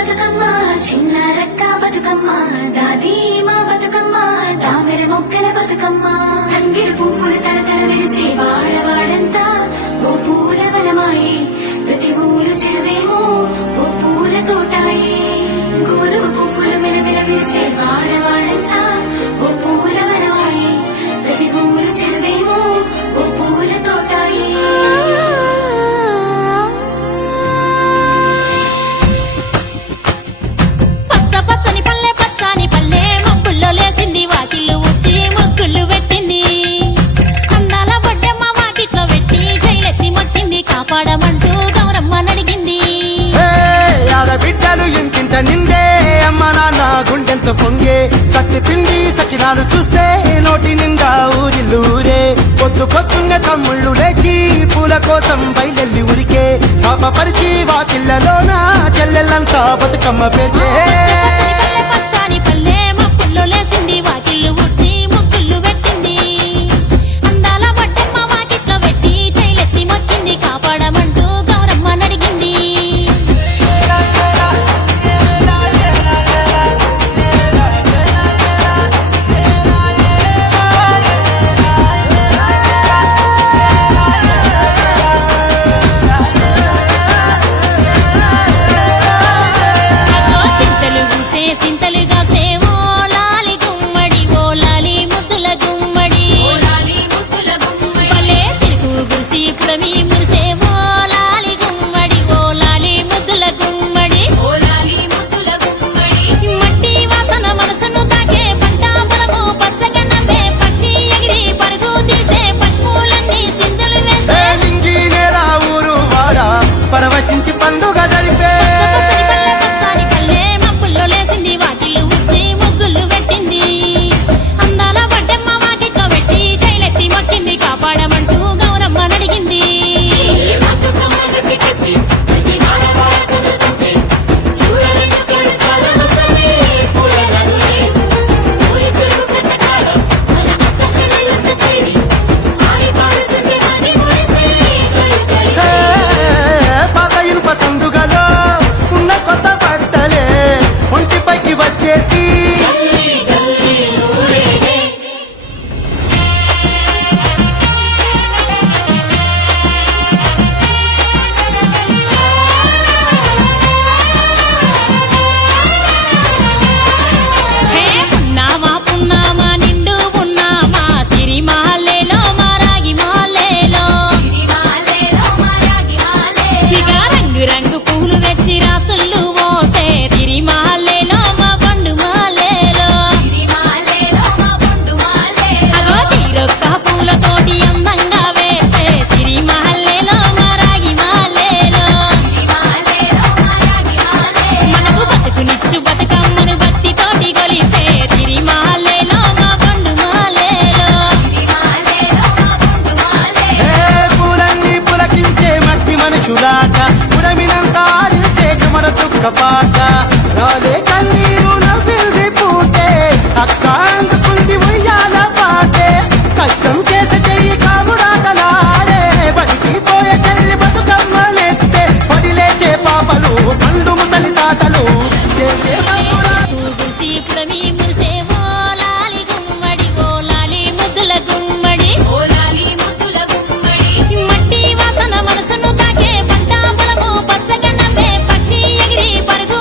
బతుకమ్మ చిన్న రక్క బతుకమ్మ దాది మా బతుకమ్మ తామెర మొక్కల బతుకమ్మ తంగిడు పువ్వుల తడతల వెలిసే వాడవాడంతా ఓ పూల వనమాయే ప్రతి ఊరు చెరువేమో ఓ పూల తోటాయే గోరు పువ్వులు మెలమెల వెలిసే వాడవాడంతా ఓ పూల వనమాయే ప్రతి ఊరు చెరువేమో ఓ పూల తోటాయే లేసింది వాకిళ్ళు వచ్చి ముగ్గులు పెట్టింది అందాల బొడ్డమ్మ వాకిట్లో పెట్టి జైలెత్తి మొక్కింది కాపాడమంటూ గౌరమ్మ నడిగింది బిడ్డలు ఇంటింట నిందే అమ్మ నాన్న గుండెంతో పొంగే సత్తి పిండి సకినాలు చూస్తే నోటి నిండా ఊరిల్లూరే పొద్దు పొద్దున్న తమ్ముళ్ళు లేచి పూల కోసం బయలెల్లి ఉరికే శాపపరిచి వాకిళ్లలోన చెల్లెళ్ళంతా బతుకమ్మ పేర్చే లేసింది వాకిళ్ళు ఉచ్చి ముగ్గులు పెట్టింది అందాల బొడ్డమ్మ వాకిట్లో పెట్టి జైలెత్తి మొక్కింది కాపాడమంటూ గౌరమ్మ నడిగింది చింతలు పూసే చింతలుగా సేవో పుడమి మురిసే ఓ లాలి గుమ్మడి ఓ లాలి ముద్దుల గుమ్మడి మట్టి వాసన మనసును తాకే పంట పొలము పచ్చగా నవ్వే పక్షి ఎగిరి పరుగు తీసే పశువులన్నీ సింధులు వేసే లింగి నేల ఊరు వాడ పరవశించి పండుగ జరిపే పచ్చని పల్లె మబ్బుల్లో లేసింది వాకిళ్ళు ఉచ్చి ముగ్గులు పెట్టింది అందాల బొడ్డమ్మ వాకిట్లో పెట్టి జైలెత్తి మొక్కింది కాపాడమంటూ గౌరమ్మ నడిగింది పాత ఇనుప సందుగలో ఉన్న కొత్త బట్టలే ఒంటిపైకి వచ్చేసి పున్నామా పున్నామా నిండు పున్నామా సిరిమాలేలో మారాగి మాలేలో ఇక రంగు రంగు పూలు తెచ్చి రాసుళ్ళు మోసే సిరిమాలేలో మా పండు మాలేలో అగో తీరొక్క పూలతోటి అందంగా వేసే సిరిమాలేలో మారాగి మాలేలో మనకు బతుకునిచ్చు బతుకమ్మను భక్తితోటి కొలిసే సిరిమాలేలో మా పండు మాలేలో పూలన్నీ పులకించే మట్టి మనుషులాట పుడమినంతా ఆడించే చెమర చుక్క పాట రాలే కన్నీరు నవ్వింది పూటే అక్క అందుకుంది ఉయ్యాల పాటే కష్టం చేసే చెయ్యి కాముడాటలాడే బడికి పోయే చెల్లి బతుకమ్మ నెత్తే పడిలేచే పాపలు పండు ముసలి తాతలు చేసే పూగుసి పుడమి మురిసే ఓ లాలి గుమ్మడి ఓ లాలి ముద్దుల గుమ్మడి మట్టి వాసన మనసును తాకే పంట పొలము పచ్చగా నవ్వే పక్షి ఎగిరి పరుగు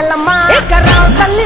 ఎల్లమ్మ ఎక్కరావు తల్లి